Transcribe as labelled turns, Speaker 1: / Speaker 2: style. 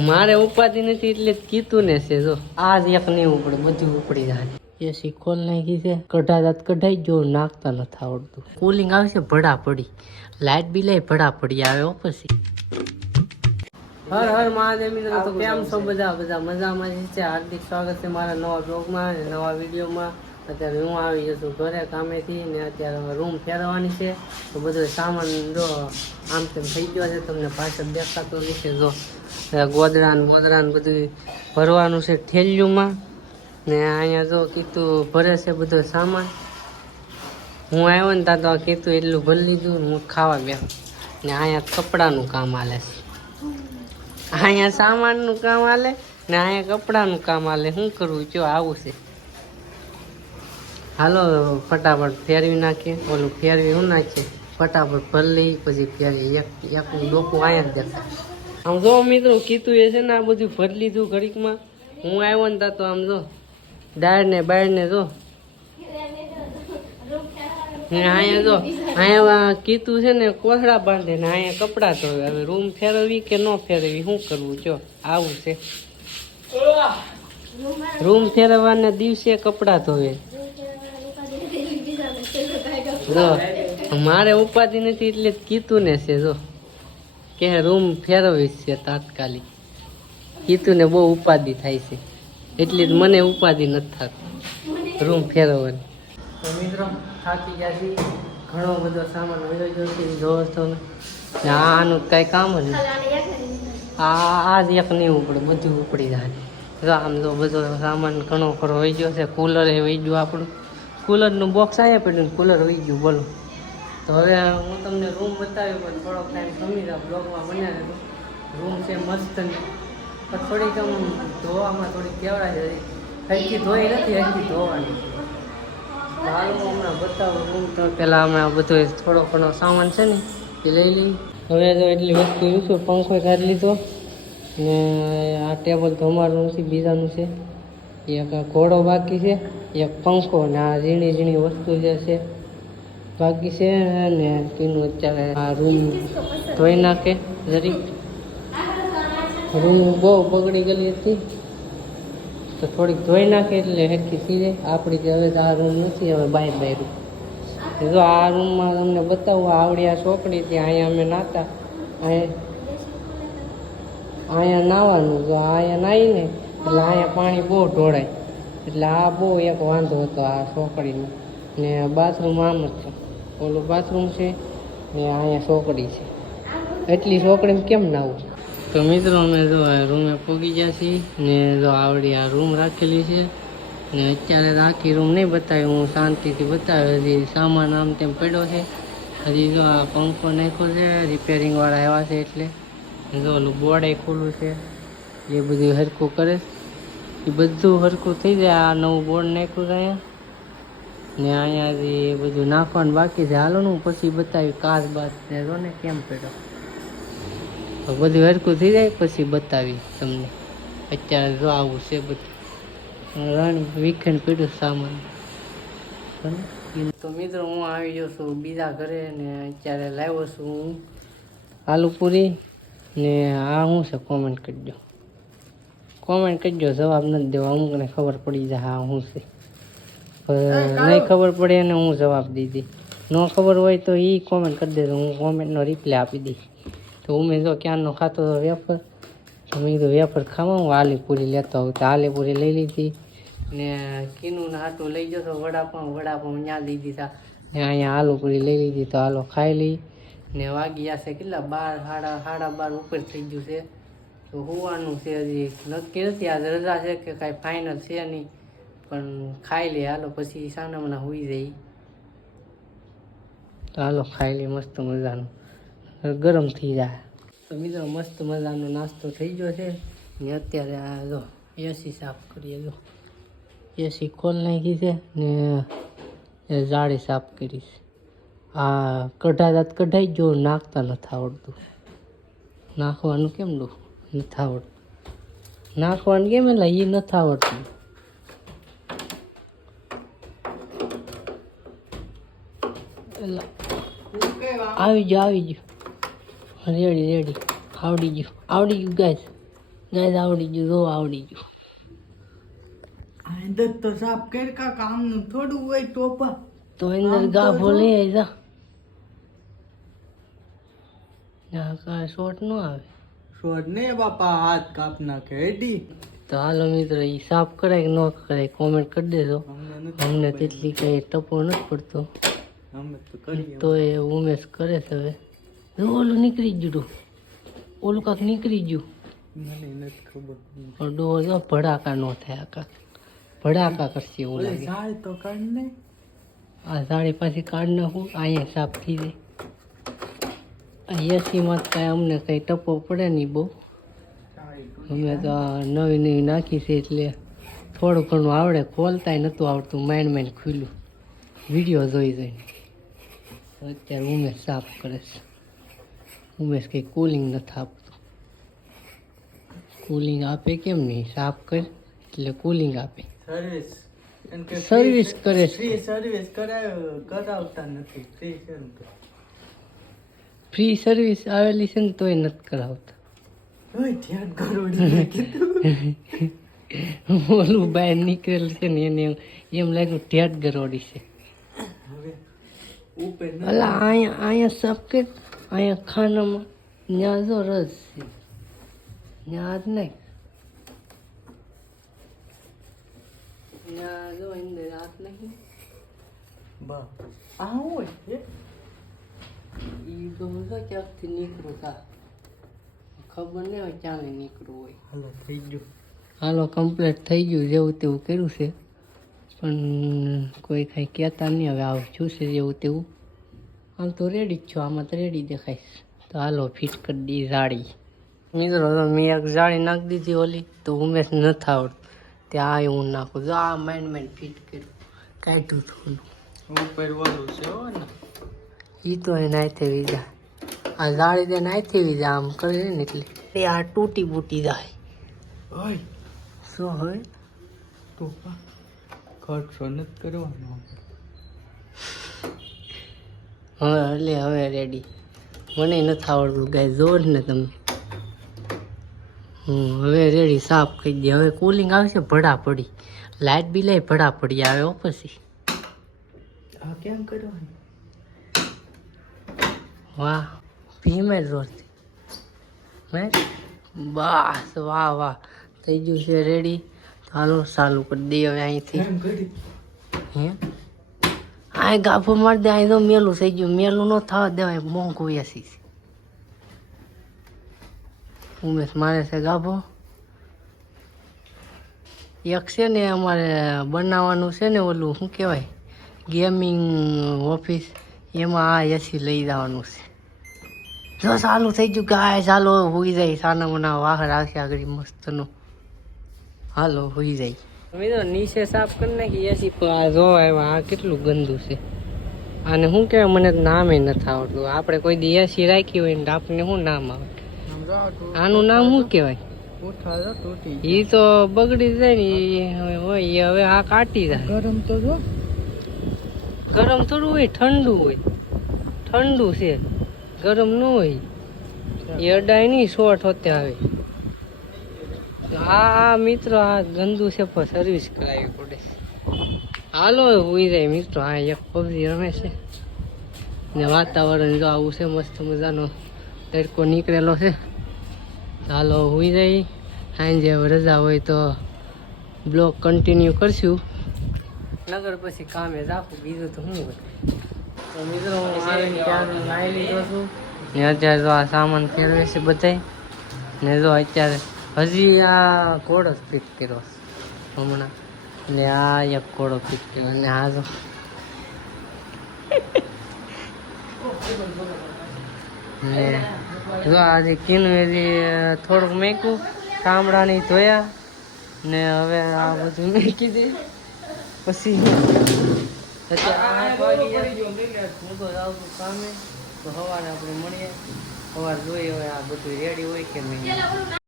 Speaker 1: મારે ઉપાધિ નથી એટલે કીધું ને છે જો. આ જ એક નહીં ઉપડે બધું ઉપડી જાય. એ શીખોલ નાખી છે? કઢાદાત કઢાઈ જો નાખતા નથી આવડતું. કુલિંગ આવશે ભડા પડી. લાઇટ બિલ ભડા પડી આવે પછી. હર હર મહાદેવ મિત્રો તો કેમ છો? બધા બધા મજામાં છે. હાર્દિક સ્વાગત છે મારા નવા બ્લોગમાં નવા વિડીયોમાં. અત્યારે હું આવી જશું ઘરે કામેથી ને અત્યારે રૂમ ફેરવવાની છે. તો બધો સામાન જો આમ તેમ થઈ ગયો છે, તમને પાછળ દેખાતો નથી જો. ગોદડા ને બોદરા ને બધું ભરવાનું છે ઠેલિયુંમાં ને અહીંયા જો કીધું ભરે છે બધો સામાન. હું આવ્યો ને ત્યાં તો કીધું એટલું ભરી લીધું હું ખાવા બેઠો ને અહીંયા કપડાનું કામ હાલે છે. અહીંયા સામાનનું કામ હાલે ને અહીંયા કપડાનું કામ હાલે. શું કરવું જો આવું છે. હાલો ફટાફટ ફેરવી નાખીએ. ઓલું ફેરવી હું નાખીએ? ફટાફટ ભરી પછી ફેરવી એક એકનું ડોકું આયા જ દેખાય. આમ જો મિત્રો કીધું એ છે ને આ બધું ભરી લીધું ઘડીકમાં. હું આવ્યો ને તો આમ જો દાળ ને બાળ ને જો અહીંયા જો અહીંયા કીધું છે ને કોથળા બાંધે ને અહીંયા કપડાં ધોવે હવે રૂમ ફેરવવી કે ન ફેરવવી શું કરવું? જો આવું છે. રૂમ ફેરવવાના દિવસે કપડાં ધોવે. જો મારે ઉપાધિ નથી એટલે જ કીધું ને છે જો. કે રૂમ ફેરવીશ છે તાત્કાલિક. કીધું ને બહુ ઉપાધિ થાય છે. એટલી જ મને ઉપાધિ નથી થતી. રૂમ ફેરવવાની. તો મિત્રો થાકી ગયા છે ઘણો બધો સામાન વયો ગયો છે જોવો તો ને ને આનું કાંઈ કામ જ નથી. આ આ જ એક નહીં ઉપડે બધું ઉપડી જાય. જો આમ જો બધો સામાન ઘણો ખરો વહી ગયો છે કુલર એ વહી ગયું આપણું. કુલરનું બોક્સ આવ્યા પડ્યું કુલર હોઈ ગયું, બોલો. તો હવે હું તમને રૂમ બતાવ્યો પણ થોડોક ટાઈમ સમી રહ્યા બ્લોગમાં બનાવે રૂમ છે મસ્ત પણ થોડીક આમ ધોવામાં થોડીક કેવડા છે હલકી ધોઈ નથી, હલકી ધોવાની. તો હું હમણાં બતાવું રૂમ તો. પહેલાં હમણાં બધો થોડો ઘણો સામાન છે ને, એ લઈ લઈ. હવે તો એટલી વસ્તુ યુસું પંખો કાઢી લીધો. ને આ ટેબલ તો અમારું બીજાનું છે. એક ઘોડો બાકી છે. એક પંખો ને આ ઝીણી ઝીણી વસ્તુ જે છે, બાકી છે ને તેનું અત્યારે આ રૂમ ધોઈ નાખે જરી રૂમ બહુ બગડી ગયેલી હતી. તો થોડીક ધોઈ નાખે એટલે હેઠી સીધે. આપણી જે હવે આ રૂમ નથી, હવે બાય બાય જો આ રૂમમાં તમને બતાવું આવડી આ ચોકડી હતી અહીંયા અમે નાતા. અહીંયા અહીંયા નાવાનું, જો અહીંયા નાહીને એટલે અહીંયા પાણી બહુ ઢોળાય. એટલે આ બહુ એક વાંધો હતો આ ચોકડીનો ને બાથરૂમ આમ જ છે. ઓલું બાથરૂમ છે ને અહીંયા ચોકડી છે. એટલી ચોકડીમાં કેમ નાવું તો મિત્રો, અમે જો રૂમે પહોંચી ગયા છીએ ને જો આવડી આ રૂમ રાખેલી છે. ને અત્યારે આખી રૂમ નહીં બતાવી, હું શાંતિથી બતાવ્યો. હજી સામાન આમ તેમ પડ્યો છે. હજી જો આ પંખો નાખ્યો છે રિપેરિંગવાળા આવ્યા છે એટલે. જો ઓલું બોર્ડ ખુલ્લું છે. એ બધું હરખું કરે એ બધું હરખું થઈ જાય, આ નવું બોર્ડ નાખ્યું છે અહીંયા. ને અહીંયાથી એ બધું નાખવાનું બાકી છે, હાલો હું પછી બતાવી કાચ બાદ ને જો ને કેમ પડ્યો. બધું હરખું થઈ જાય પછી બતાવી તમને. અત્યારે જો આવું છે બધું. રાણી વીકેન્ડ પીડ્યું સામાન. તો મિત્રો હું આવી ગયો છું બીજા ઘરે ને અત્યારે લાવ્યો છું હું. આલુપુરી ને આ હું છે કોમેન્ટ કરજો કોમેન્ટ કરજો જવાબ નથી દેવા અમુકને ખબર પડી જાય હા શું છે પણ નહીં ખબર પડે એને હું જવાબ દીધી ન ખબર હોય તો એ કોમેન્ટ કરી દેજો હું કોમેન્ટનો રિપ્લાય આપી દઈશ તો ઉમેશ જો ક્યારનો ખાતો હતો વેફર તો મેં કીધું વેફર ખાવા હું આલીપુરી લેતો આવું તો આલીપુરી લઈ લીધી ને કીનું હાટું લઈ ગયો તો વડાપાઉં વડાપાઉં ત્યાં લઈ દીધા ને અહીંયા આલુપુરી લઈ લીધી તો હાલો ખાઈ લઈ ને વાગ્યા છે કેટલા બાર સાડા સાડા બાર ઉપર થઈ ગયું છે તો હોવાનું છે હજી. નક્કી નથી આજ રજા છે કે કાંઈ ફાઇનલ છે નહીં. પણ ખાઈ લે, હાલો, પછી સાનામના હોઈ તો હાલો, ખાઈ લે, મસ્ત મજાનું. ગરમ થઈ જાય. તો મિત્રો, મસ્ત મજાનો નાસ્તો થઈ ગયો છે. ને અત્યારે આ જો એસી સાફ કરીએ, જો. એસી ખોલ નાખી છે ને જાળી સાફ કરીશ. આ કઢાતા કઢાઈ જો નાખતા નથી આવડતું. નાખવાનું કેમ ડું નથી આવડતું. નાખવાનું કેમ? એટલે એ નથી આવડતું. આવી ગયો આવી ગયો રેડી રેડી. આવડી ગયું. આવડી ગયું ગાય ગાય આવડી ગયું. રો આવડી ગયું.
Speaker 2: અંદર તો સાફ કર કામનું થોડું હોય ટોપા.
Speaker 1: તો અંદર
Speaker 2: ગા
Speaker 1: ગાભો
Speaker 2: જો.
Speaker 1: ના શોર્ટ નો આવે.
Speaker 2: છોડ ને બાપા હાથ કાપ નાખે હેડી
Speaker 1: તો હાલો મિત્રો એ સાફ કરાય કે ન કરાય કોમેન્ટ કરી દેજો.
Speaker 2: અમને
Speaker 1: તેટલી કઈ ટપો નથી પડતો.
Speaker 2: તો
Speaker 1: એ ઉમેશ કરે છે હવે. ઓલું નીકળી ગયું. ઓલું કાંક નીકળી ગયું.
Speaker 2: મને નથી ખબર.
Speaker 1: પણ ભડાકા ન થાય કાંક. ભડાકા કરશે
Speaker 2: ઓલા તો કાઢ ને
Speaker 1: આ સાડી પાછી કાઢ નાખું અહીંયા સાફ થઈ જાય. એસીમાં કાંઈ અમને કંઈ ટપો પડે નહીં બહુ. અમે તો નવી નવી નાખી છે એટલે થોડું ઘણું આવડે ખોલતાય નહોતું આવડતું માઇન્ડ માઇન્ડ ખુલ્લું વીડિયો જોઈ જોઈને. અત્યારે ઉમેશ સાફ કરે છે. ઉમેશ કંઈ કુલિંગ નથી આપતું. કુલિંગ આપે કેમ નહીં? સાફ કરે એટલે કુલિંગ આપે.
Speaker 2: સર્વિસ
Speaker 1: સર્વિસ કરે છે
Speaker 2: સર્વિસ કરાવતા નથી. ફ્રી
Speaker 1: સર્વિસ આવેલી છે ને તોય નથી કરાવતા. ઓલું બહાર નીકળેલ છે ને એને એમ- લાગ્યું ટેટ ગરોડી છે. અલા અહીંયા અહીંયા સબકે અહીંયા ખાનામાં ત્યાં જો રસ છે. ત્યાં જ નહીં. ત્યાં જો અંદર હાથ નહીં.
Speaker 2: બા આ હોય?
Speaker 1: એ તો તો ક્યાંકથી નીકળું તા ખબર નહીં હોય ક્યાં નીકળવું હોય.
Speaker 2: હાલો થઈ ગયું.
Speaker 1: હાલો કમ્પ્લીટ થઈ ગયું. જેવું તેવું કર્યું છે. પણ કોઈ કાંઈ કહેતા નહીં. હવે આવું શું છે જેવું તેવું. આમ તો રેડી જ છો. આમાં તો રેડી દેખાઈશ તો હાલો ફિટ કરી દી જાળી. મિત્રો તો મેં એક જાળી નાખી દીધી ઓલી. તો ઉમેશ નથી આવડતું. ત્યાં હું નાખું. જો આ માઇન્ડ માઇન્ડ ફિટ કર્યું. કાઢ્યું થોડું.
Speaker 2: ઉપર ઓલું છે હો ને.
Speaker 1: એ તો એ નાયતે વીજા. આ જાળી દે થઈ વીજા આમ કરે ને એટલે. એ આ તૂટી બૂટી જાય.
Speaker 2: ઓય.
Speaker 1: શું હોય?
Speaker 2: ટોપા ખર્ચો નથી કરવાનો
Speaker 1: હવે એટલે હવે રેડી મને નથી આવડતું ગાય જોર ને તમે. હમ હવે રેડી સાફ કરી દે. હવે કુલિંગ આવશે ભડા પડી. લાઇટ બી લઈ ભડા પડી આવે હો પછી.
Speaker 2: આ કેમ કરવાનું?
Speaker 1: વાહ ભીમેલ જોરથી હે બસ વાહ વાહ. થઈ ગયું છે રેડી હાલો ચાલુ કરી દઈએ હવે અહીંથી. હે? આ ગાભો મારી દે અહીં તો મેલું થઈ ગયું. મેલું ન થવા દેવાય મોંઘું એસી ઉમેશ મારે છે ગાભો. એક છે ને અમારે બનાવવાનું છે ને ઓલું શું કહેવાય? ગેમિંગ ઓફિસ એમાં આ એસી લઈ જવાનું છે. જો ચાલુ થઈ ગયું ગાય ચાલો હોઈ જાય સાના મના વાહ રાખે આગળ મસ્તનું. હાલો હોઈ જાય. મિત્રો નીચે સાફ કરી નાખી એસી આ જો આવ્યા આ કેટલું ગંદુ છે. અને શું કહેવાય મને તો નામે નથી આવડતું. આપણે કોઈ દી એસી રાખી હોય ને તો આપણને શું નામ આવે? આનું નામ શું કહેવાય? એ તો બગડી જાય ને હોય હવે આ કાટી જાય.
Speaker 2: ગરમ તો જો.
Speaker 1: ગરમ થોડું હોય, ઠંડુ હોય. ઠંડુ છે. ગરમ ન હોય. એ અડાય નહીં શોર્ટ હોતે આવે. આ મિત્રો, આ ગંદુ છે, પણ સર્વિસ કરાવી પડે. હાલો, હોઈ જાય મિત્રો, આ એક પબજી રમે છે. ને વાતાવરણ જો આવું છે, મસ્ત મજાનો. તડકો નીકળેલો છે. હાલો, હોઈ જાય. સાંજે રજા હોય તો બ્લોક કન્ટિન્યુ કરશું. નગર પછી કામે રાખું બીજું તો શું હોય તો મિત્રો હું આવીને ત્યાં નાહી લીધો છું ને અત્યારે જો આ સામાન ફેરવે છે બધાય. ને જો અત્યારે હજી આ ઘોડો જ ફિટ કર્યો છે હમણાં. ને આ એક ઘોડો ફિટ કર્યો અને આ જો. ને જો આજે કીનું હજી થોડુંક મેક્યું ચામડાની ધોયા. ને હવે આ બધું મેકી દે. પછી કામે. તો સવારે આપણે મળીએ. સવાર જોઈએ હવે આ બધું રેડી હોય કે નહીં.